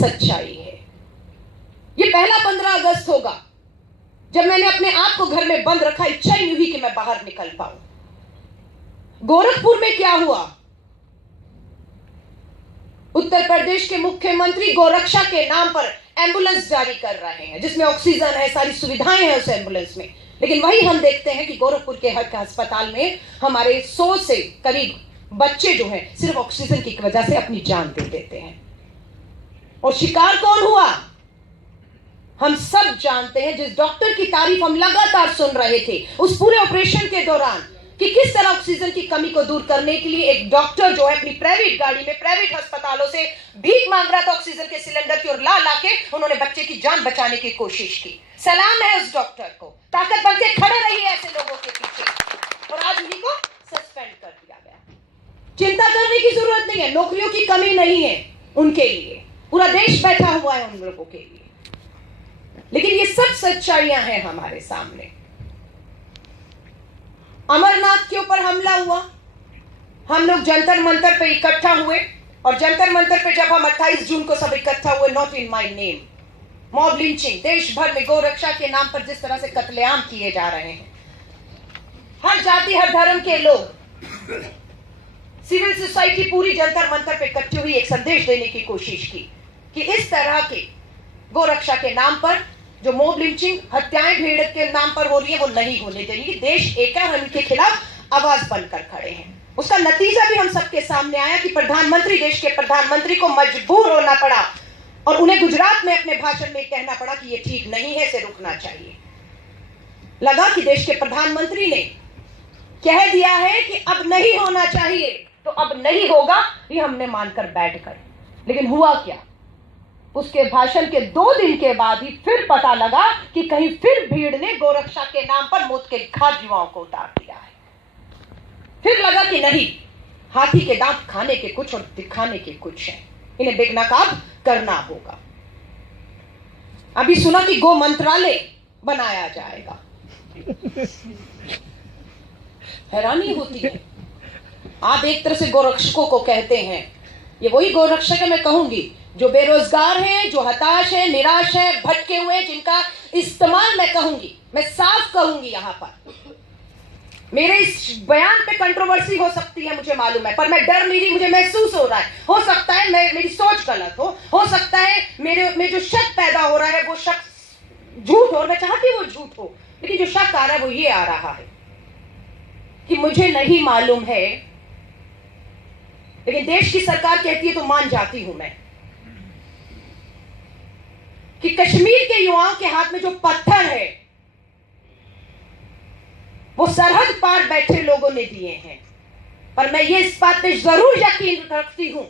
सच्चाई है। ये पहला 15 अगस्त होगा जब मैंने अपने आप को घर में बंद रखा, इच्छा ही नहीं हुई कि मैं बाहर निकल पाऊं। गोरखपुर में क्या हुआ? उत्तर प्रदेश के मुख्यमंत्री गोरक्षा के नाम पर एम्बुलेंस जारी कर रहे हैं, जिसमें ऑक्सीजन है, सारी सुविधाएं हैं उस एम्बुलेंस में। लेकिन वही हम देखते हैं कि गोरखपुर के हर अस्पताल में हमारे 100 से करीब बच्चे जो हैं सिर्फ ऑक्सीजन की वजह से अपनी जान दे देते हैं। और शिकार कौन हुआ? हम सब जानते हैं। जिस डॉक्टर की तारीफ हम लगातार सुन रहे थे उस पूरे ऑपरेशन के दौरान कि किस तरह ऑक्सीजन की कमी को दूर करने के लिए एक डॉक्टर जो है अपनी प्राइवेट गाड़ी में प्राइवेट अस्पतालों से भीख मांग रहा था ऑक्सीजन के सिलेंडर की, और ला के उन्होंने बच्चे की जान बचाने की कोशिश की। सलाम है उस डॉक्टर को, ताकत बन के खड़े रहिए ऐसे लोगों के पीछे। और आज उन्हीं को सस्पेंड कर दिया गया। चिंता करने की जरूरत नहीं है, नौकरियों की कमी नहीं है उनके लिए, पूरा देश बैठा हुआ है उन लोगों के लिए। लेकिन ये सब सच्चाइयां हैं हमारे सामने। अमरनाथ के ऊपर हमला हुआ, हम लोग जंतर मंतर पे इकट्ठा हुए, और जंतर मंतर पे जब हम 28 जून को सब इकट्ठा हुए, not in my name, mob lynching देश भर में गोरक्षा के नाम पर जिस तरह से कत्लेआम किए जा रहे हैं, हर जाति हर धर्म के लोग, सिविल सोसाइटी पूरी जंतर मंतर पे इकट्ठी हुई, एक संदेश देने की कोशिश की कि इस तरह के गोरक्षा के नाम पर जो मॉब लिंचिंग हत्याएं भीड़ के नाम पर हो रही है वो नहीं होने देंगे। देश एक है, हम इनके खिलाफ आवाज बनकर खड़े हैं। उसका नतीजा भी हम सबके सामने आया कि प्रधानमंत्री, देश के प्रधानमंत्री को मजबूर होना पड़ा और उन्हें गुजरात में अपने भाषण में कहना पड़ा कि ये ठीक नहीं है, इसे रुकना चाहिए। लगा कि देश के प्रधानमंत्री ने कह दिया है कि अब नहीं होना चाहिए तो अब नहीं होगा, ये हमने मानकर बैठ गए। लेकिन हुआ क्या? उसके भाषण के 2 दिन के बाद ही फिर पता लगा कि कहीं फिर भीड़ ने गोरक्षा के नाम पर मौत के घाट युवाओं को उतार दिया है। फिर लगा कि नहीं, हाथी के दांत खाने के कुछ और दिखाने के कुछ हैं, इन्हें बेनकाब करना होगा। अभी सुना कि गो मंत्रालय बनाया जाएगा। हैरानी होती है। आप एक तरह से गोरक्षकों को कहते हैं, ये वही गोरक्षक है मैं कहूंगी जो बेरोजगार हैं, जो हताश हैं, निराश हैं, भटके हुए, जिनका इस्तेमाल मैं कहूंगी, मैं साफ कहूंगी यहां पर। मेरे इस बयान पे कंट्रोवर्सी हो सकती है, मुझे मालूम है, पर मैं डर नहीं रही, मुझे महसूस हो रहा है। हो सकता है मेरी सोच गलत हो सकता है मेरे में जो शक पैदा हो रहा है वो शक झूठ हो, मैं चाहती हूँ वो झूठ हो, लेकिन जो शक आ रहा है वो ये आ रहा है कि मुझे नहीं मालूम है, लेकिन देश की सरकार कहती है तो मान जाती हूं मैं कि कश्मीर के युवाओं के हाथ में जो पत्थर है वो सरहद पार बैठे लोगों ने दिए हैं। पर मैं ये इस बात पे जरूर यकीन रखती हूं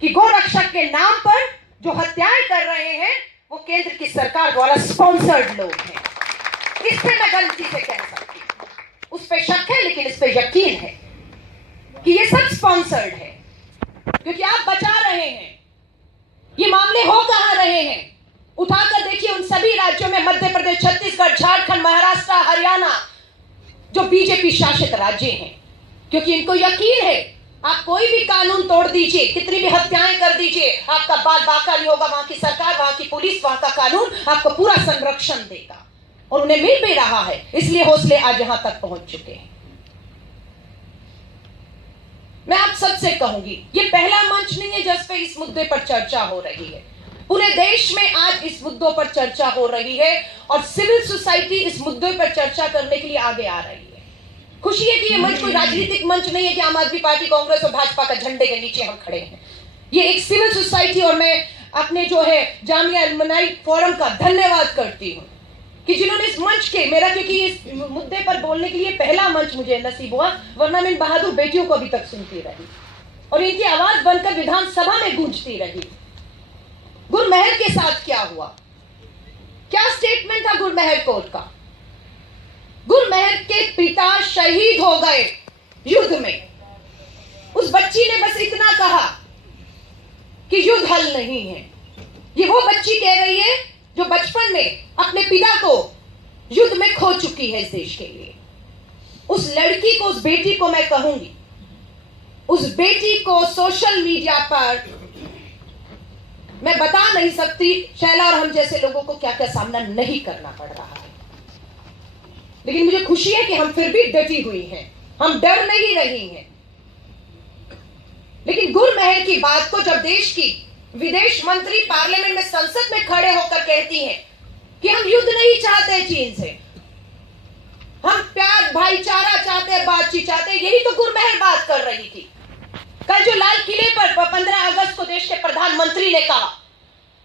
कि गोरक्षक के नाम पर जो हत्याएं कर रहे हैं वो केंद्र की सरकार द्वारा स्पॉन्सर्ड लोग हैं। इस पे मैं गलती से कह सकती हूं, उस पे शक है लेकिन इस पे यकीन है कि ये सब स्पॉन्सर्ड है, क्योंकि आप बचा रहे हैं। ये मामले हो कहां रहे हैं? उठाकर देखिए उन सभी राज्यों में, मध्य प्रदेश, छत्तीसगढ़, झारखंड, महाराष्ट्र, हरियाणा, जो बीजेपी शासित राज्य हैं, क्योंकि इनको यकीन है आप कोई भी कानून तोड़ दीजिए, कितनी भी हत्याएं कर दीजिए, आपका बाल बाका नहीं होगा। वहां की सरकार, वहां की पुलिस, वहां का कानून आपको पूरा संरक्षण देगा, और उन्हें मिल भी रहा है, इसलिए हौसले आज यहां तक पहुंच चुके हैं। मैं आप सबसे कहूंगी, ये पहला मंच नहीं है जिस पे इस मुद्दे पर चर्चा हो रही है। पूरे देश में आज इस मुद्दों पर चर्चा हो रही है और सिविल सोसाइटी इस मुद्दे पर चर्चा करने के लिए आगे आ रही है। खुशी है कि ये मंच कोई राजनीतिक मंच नहीं है कि आम आदमी पार्टी, कांग्रेस और भाजपा का झंडे के नीचे हम खड़े हैं। ये एक सिविल सोसाइटी, और मैं अपने जो है जामिया अलमनाई फोरम का धन्यवाद करती हूँ कि जिन्होंने इस मंच के मेरा, क्योंकि इस मुद्दे पर बोलने के लिए पहला मंच मुझे नसीब हुआ, वरना मैं इन बहादुर बेटियों को अभी तक सुनती रही और इनकी आवाज बनकर विधानसभा में गूंजती रही। गुरमेहर के साथ क्या हुआ? क्या स्टेटमेंट था गुरमेहर कोर्ट का? गुरमेहर के पिता शहीद हो गए युद्ध में। उस बच्ची ने बस इतना कहा कि युद्ध हल नहीं है। ये वो बच्ची कह रही है जो बचपन में अपने पिता को युद्ध में खो चुकी है इस देश के लिए। उस लड़की को, उस बेटी को मैं कहूंगी, उस बेटी को सोशल मीडिया पर मैं बता नहीं सकती शैला और हम जैसे लोगों को क्या क्या सामना नहीं करना पड़ रहा है, लेकिन मुझे खुशी है कि हम फिर भी डटी हुई हैं, हम डर नहीं रही हैं। लेकिन गुरमहल की बात को जब देश की विदेश मंत्री पार्लियामेंट में, संसद में खड़े होकर कहती हैं कि हम युद्ध नहीं चाहते चीन से, हम प्यार भाईचारा चाहते हैं, बातचीत चाहते हैं, यही तो गुरमहल बात कर रही थी। कल जो लाल किले पर 15 अगस्त को देश के प्रधानमंत्री ने कहा,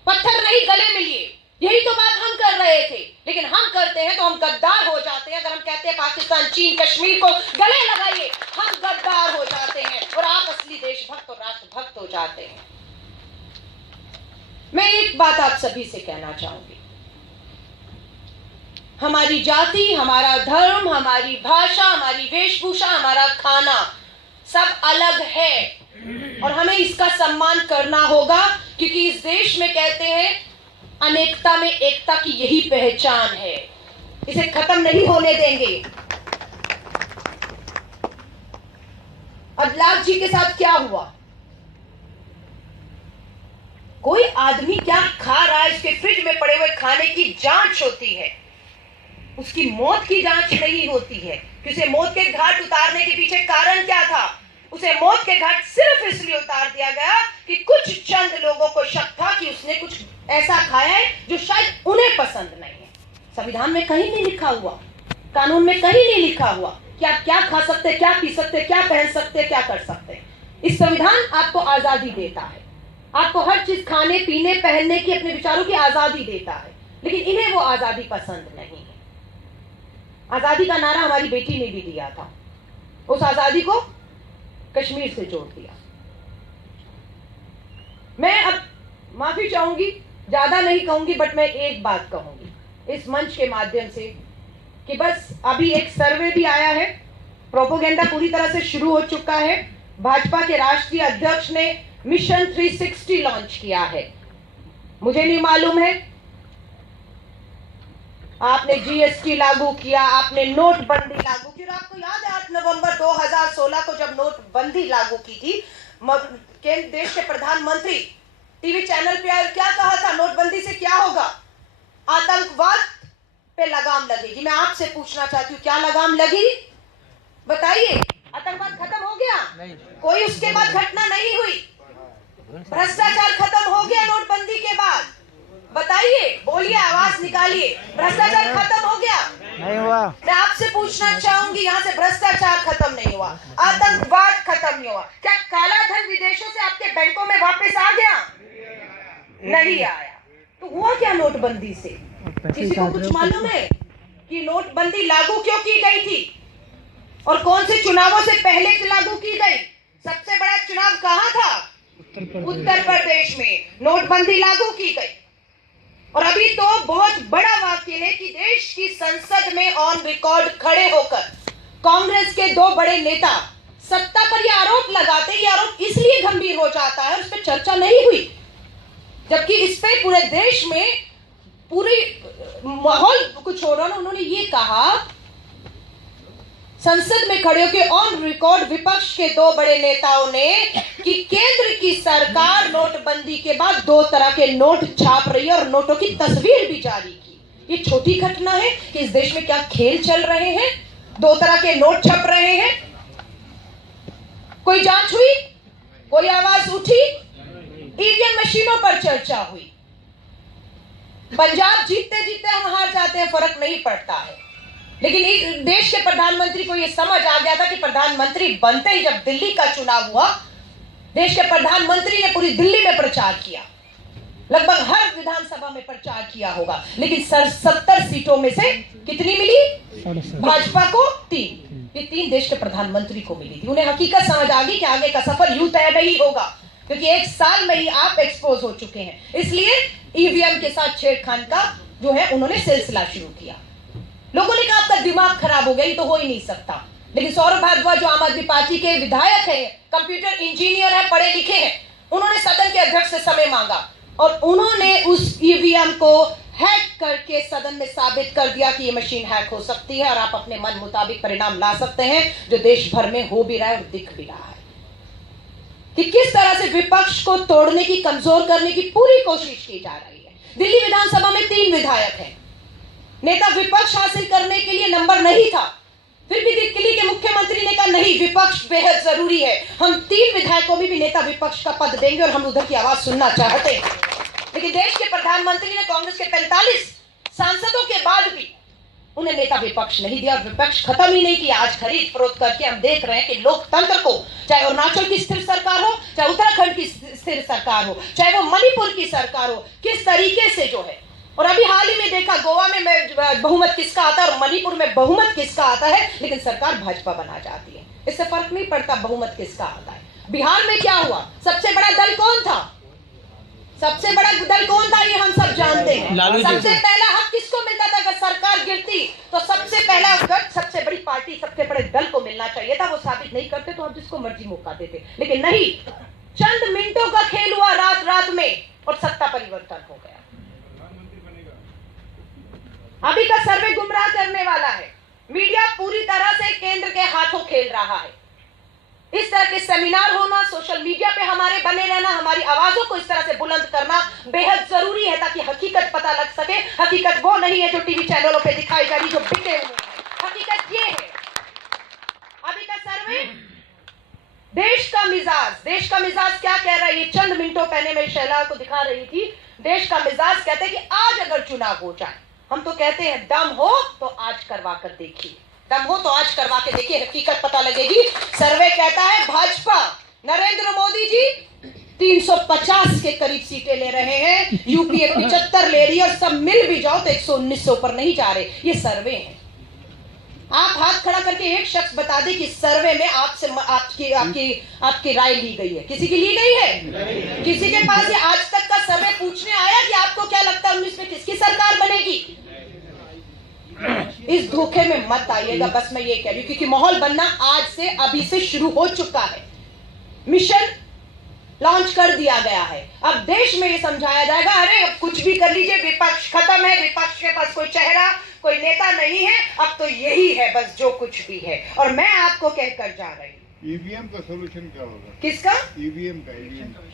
पत्थर नहीं गले में लिए, यही तो बात हम कर रहे थे। लेकिन हम करते हैं तो हम गद्दार हो जाते हैं। अगर हम कहते हैं पाकिस्तान, चीन, कश्मीर को गले लगाइए, हम गद्दार हो जाते हैं और आप असली देशभक्त और राष्ट्रभक्त हो जाते हैं। मैं एक बात आप सभी से कहना चाहूंगी, हमारी जाति, हमारा धर्म, हमारी भाषा, हमारी वेशभूषा, हमारा खाना सब अलग है और हमें इसका सम्मान करना होगा, क्योंकि इस देश में कहते हैं अनेकता में एकता की यही पहचान है। इसे खत्म नहीं होने देंगे। अदलाक जी के साथ क्या हुआ? कोई आदमी क्या खा रहा है, इसके फ्रिज में पड़े हुए खाने की जांच होती है, उसकी मौत की जांच नहीं होती है कि उसे मौत के घाट उतारने के पीछे कारण क्या था। उसे मौत के घाट सिर्फ इसलिए उतार दिया गया कि कुछ चंद लोगों को शक था कि उसने कुछ ऐसा खाया है जो शायद उन्हें पसंद नहीं है। संविधान में कहीं नहीं लिखा हुआ, कानून में कहीं नहीं लिखा हुआ कि आप क्या खा सकते, क्या पी सकते, क्या पहन सकते, क्या कर सकते। इस संविधान आपको आजादी देता है, आपको हर चीज खाने पीने पहनने की, अपने विचारों की आजादी देता है, लेकिन इन्हें वो आजादी पसंद नहीं है। आजादी का नारा हमारी बेटी ने भी दिया था, उस आजादी को कश्मीर से जोड़ दिया। मैं अब माफी चाहूंगी, ज्यादा नहीं कहूंगी, बट मैं एक बात कहूंगी इस मंच के माध्यम से कि बस अभी एक सर्वे भी आया है, प्रोपोगेंडा पूरी तरह से शुरू हो चुका है। भाजपा के राष्ट्रीय अध्यक्ष ने मिशन 360 लॉन्च किया है। मुझे नहीं मालूम है, आपने जीएसटी लागू किया, आपने नोटबंदी लागू की, और आपको याद है 8 नवंबर 2016 को जब नोटबंदी लागू की थी, देश के प्रधानमंत्री टीवी चैनल पे क्या कहा था, नोटबंदी से क्या होगा, आतंकवाद पे लगाम लगेगी। मैं आपसे पूछना चाहती हूँ, क्या लगाम लगी? बताइए, आतंकवाद खत्म हो गया? नहीं। कोई उसके बाद घटना नहीं हुई? भ्रष्टाचार खत्म हो गया नोटबंदी के बाद? बताइए, बोलिए, आवाज निकालिए, भ्रष्टाचार खत्म हो गया? नहीं हुआ। मैं आपसे पूछना चाहूंगी, यहाँ से भ्रष्टाचार खत्म नहीं हुआ, आतंकवाद खत्म नहीं हुआ, क्या काला धन विदेशों से आपके बैंकों में वापस आ गया? नहीं आया। तो हुआ क्या नोटबंदी से? किसी को कुछ मालूम है कि नोटबंदी लागू क्यों की गई थी और कौन से चुनावों से पहले लागू की गई? सबसे बड़ा चुनाव कहाँ था? उत्तर प्रदेश में नोटबंदी लागू की गई। और अभी तो बहुत बड़ा वाक्य है कि देश की संसद में ऑन रिकॉर्ड खड़े होकर कांग्रेस के 2 बड़े नेता सत्ता पर यह आरोप लगाते, ये आरोप इसलिए गंभीर हो जाता है और उस पर चर्चा नहीं हुई, जबकि इस पे पूरे देश में पूरी माहौल कुछ हो रहा है। उन्होंने ये कहा संसद में खड़े होकर ऑन रिकॉर्ड विपक्ष के 2 बड़े नेताओं ने कि केंद्र की सरकार नोटबंदी के बाद 2 तरह के नोट छाप रही है और नोटों की तस्वीर भी जारी की। ये छोटी घटना है कि इस देश में क्या खेल चल रहे हैं? 2 तरह के नोट छप रहे हैं। कोई जांच हुई? कोई आवाज उठी? ईवीएम मशीनों पर चर्चा हुई। पंजाब जीतते जीतते हम हार जाते हैं, फर्क नहीं पड़ता है, लेकिन इस देश के प्रधानमंत्री को यह समझ आ गया था कि प्रधानमंत्री बनते ही जब दिल्ली का चुनाव हुआ, देश के प्रधानमंत्री ने पूरी दिल्ली में प्रचार किया, लगभग हर विधानसभा में प्रचार किया होगा, लेकिन 70 सीटों में से कितनी मिली? भाजपा को 3। ये 3 देश के प्रधानमंत्री को मिली थी। उन्हें हकीकत समझ आ गई कि आगे का सफर यूं तय नहीं होगा, क्योंकि 1 साल में ही आप एक्सपोज हो चुके हैं। इसलिए ईवीएम के साथ छेड़खानी का जो है उन्होंने सिलसिला शुरू किया। लोगों ने कहा आपका दिमाग खराब हो गया, ये तो हो ही नहीं सकता। लेकिन सौरभ भारद्वाज जो आम आदमी पार्टी के विधायक हैं, कंप्यूटर इंजीनियर है, पढ़े लिखे हैं, उन्होंने सदन के अध्यक्ष से समय मांगा और उन्होंने उस ईवीएम को हैक करके सदन में साबित कर दिया कि ये मशीन हैक हो सकती है और आप अपने मन मुताबिक परिणाम ला सकते हैं, जो देश भर में हो भी रहा है और दिख भी रहा है। कि किस तरह से विपक्ष को तोड़ने की, कमजोर करने की पूरी कोशिश की जा रही है। दिल्ली विधानसभा में 3 विधायक हैं। नेता विपक्ष हासिल करने के लिए नंबर नहीं था, फिर भी दिल्ली के मुख्यमंत्री ने कहा नहीं, विपक्ष बेहद जरूरी है, हम 3 विधायकों में भी नेता विपक्ष का पद देंगे और हम उधर की आवाज सुनना चाहते हैं। लेकिन देश के प्रधानमंत्री ने कांग्रेस के 45 सांसदों के बाद भी उन्हें नेता विपक्ष नहीं दिया और विपक्ष खत्म ही नहीं किया। आज खरीद फरोख्त करके हम देख रहे हैं कि लोकतंत्र को, चाहे अरुणाचल की स्थिर सरकार हो, चाहे उत्तराखंड की स्थिर सरकार हो, चाहे वो मणिपुर की सरकार हो, किस तरीके से जो है, और अभी हाल ही में देखा गोवा में बहुमत किसका आता है और मणिपुर में बहुमत किसका आता है, लेकिन सरकार भाजपा बना जाती है। इससे फर्क नहीं पड़ता बहुमत किसका आता है। बिहार में क्या हुआ? सबसे बड़ा दल कौन था? सबसे बड़ा दल कौन था ये हम सब जानते हैं। सबसे पहला हक किसको मिलता था? अगर सरकार गिरती तो सबसे पहला हक सबसे बड़ी पार्टी, सबसे बड़े दल को मिलना चाहिए था। वो साबित नहीं करते तो आप जिसको मर्जी मौका देते, लेकिन नहीं, चंद मिनटों का खेल हुआ रात रात में और सत्ता परिवर्तन हो गया। अभी का सर्वे गुमराह करने वाला है। मीडिया पूरी तरह से केंद्र के हाथों खेल रहा है। इस तरह के सेमिनार होना, सोशल मीडिया पे हमारे बने रहना, हमारी आवाजों को इस तरह से बुलंद करना बेहद जरूरी है ताकि हकीकत पता लग सके। हकीकत वो नहीं है जो टीवी चैनलों पे दिखाई जा रही, जो बिके हुए हैं। हकीकत ये है। अभी का सर्वे देश का मिजाज क्या कह रहा है? ये चंद मिनटों पहले मैं शैला को दिखा रही थी। देश का मिजाज कहते हैं कि आज अगर चुनाव हो जाए, हम तो कहते हैं दम हो तो आज करवा कर देखिए, दम हो तो आज करवा के देखिए, हकीकत पता लगेगी। सर्वे कहता है भाजपा, नरेंद्र मोदी जी 350 के करीब सीटें ले रहे हैं, यूपीए 75 ले रही है और सब मिल भी जाओ तो 119 से ऊपर नहीं जा रहे। ये सर्वे है। आप हाथ खड़ा करके एक शख्स बता दे कि सर्वे में आपसे आपकी राय ली गई है। किसी की ली गई है? किसी के पास ये आज तक का सर्वे पूछने आया कि आपको क्या लगता है 19 में किसकी सरकार बनेगी? इस धोखे में मत आइएगा, बस मैं ये कह रही हूं, क्योंकि माहौल बनना आज से, अभी से शुरू हो चुका है। मिशन लॉन्च कर दिया गया है। अब देश में ये समझाया जाएगा, अरे अब कुछ भी कर लीजिए, विपक्ष खत्म है, विपक्ष के पास कोई चेहरा, कोई नेता नहीं है, अब तो यही है बस जो कुछ भी है। और मैं आपको कहकर जा रही हूँ, ईवीएम का सॉल्यूशन क्या होगा? किसका? ईवीएम का।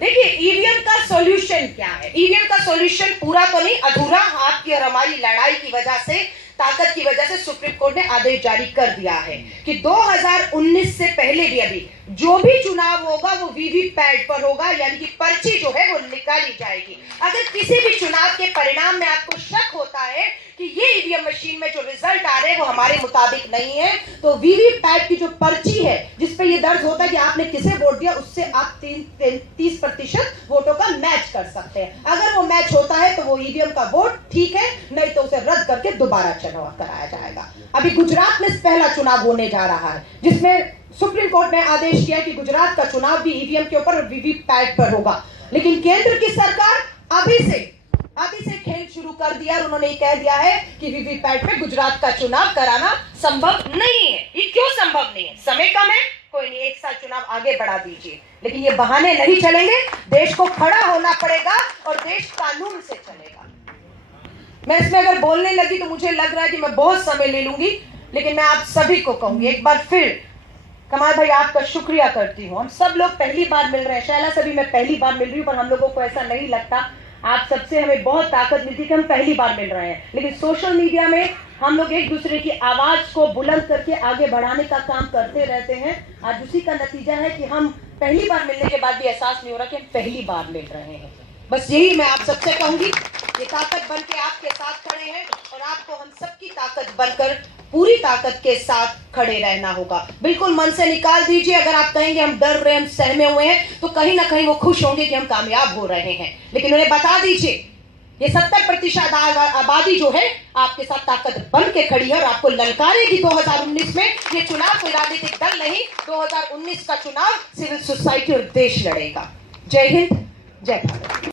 देखिए, ईवीएम का सॉल्यूशन क्या है? ईवीएम का सॉल्यूशन पूरा तो नहीं, अधूरा। आपकी और हमारी लड़ाई की वजह से, ताकत की वजह से सुप्रीम कोर्ट ने आदेश जारी कर दिया है कि 2019 से पहले भी अभी जो भी चुनाव होगा वो वीवीपैट पर होगा, यानी कि पर्ची जो है वो निकाली जाएगी। अगर किसी भी चुनाव के परिणाम में आपको शक होता है कि ये ईवीएम मशीन में जो रिजल्ट आ रहे हैं वो हमारे मुताबिक नहीं है, तो वीवीपैट की जो पर्ची है जिसपे ये दर्ज होता है कि आपने किसे वोट दिया, उससे आप 30% वोटों का मैच कर सकते हैं। अगर वो मैच होता है तो वो ईवीएम का वोट ठीक है, नहीं तो उसे रद्द करके दोबारा चुनाव कराया जाएगा। अभी गुजरात में पहला चुनाव होने जा रहा है जिसमें सुप्रीम कोर्ट ने आदेश किया कि गुजरात का चुनाव भी ईवीएम के ऊपर वीवीपैट पर होगा। लेकिन केंद्र की सरकार अभी से खेल शुरू कर दिया और उन्होंने ये कह दिया है कि वीवीपैट पे गुजरात का चुनाव कराना संभव नहीं है। ये क्यों संभव नहीं है? समय कम है, कोई नहीं, 1 साल चुनाव आगे बढ़ा दीजिए, लेकिन ये बहाने नहीं चलेंगे। देश को खड़ा होना पड़ेगा और देश कानून से चलेगा। मैं इसमें अगर बोलने लगी तो मुझे लग रहा है कि मैं बहुत समय ले लूंगी, लेकिन मैं आप सभी को कहूंगी एक बार फिर, कमाल भाई आपका शुक्रिया करती हूँ। हम सब लोग पहली बार मिल रहे हैं, शैला से भी मैं पहली बार मिल रही हूँ, पर हम लोगों को ऐसा नहीं लगता। आप सबसे हमें बहुत ताकत मिलती है कि हम पहली बार मिल रहे हैं, लेकिन सोशल मीडिया में हम लोग एक दूसरे की आवाज को बुलंद करके आगे बढ़ाने का काम करते रहते हैं। आज उसी का नतीजा है कि हम पहली बार मिलने के बाद भी एहसास नहीं हो रहा कि हम पहली बार मिल रहे हैं। बस यही मैं आप सबसे कहूंगी, ये ताकत बन के आपके साथ खड़े हैं और आपको हम सबकी ताकत बनकर पूरी ताकत के साथ खड़े रहना होगा। बिल्कुल मन से निकाल दीजिए, अगर आप कहेंगे हम डर रहे, हम सहमे हुए हैं, तो कहीं ना कहीं वो खुश होंगे कि हम कामयाब हो रहे हैं। लेकिन उन्हें बता दीजिए, ये 70% आबादी जो है आपके साथ ताकत बन के खड़ी है और आपको ललकारेगी 2019 में। ये चुनाव कोई राजनीतिक दल नहीं, 2019 का चुनाव सिविल सोसाइटी और देश लड़ेगा। जय हिंद, जय भारत।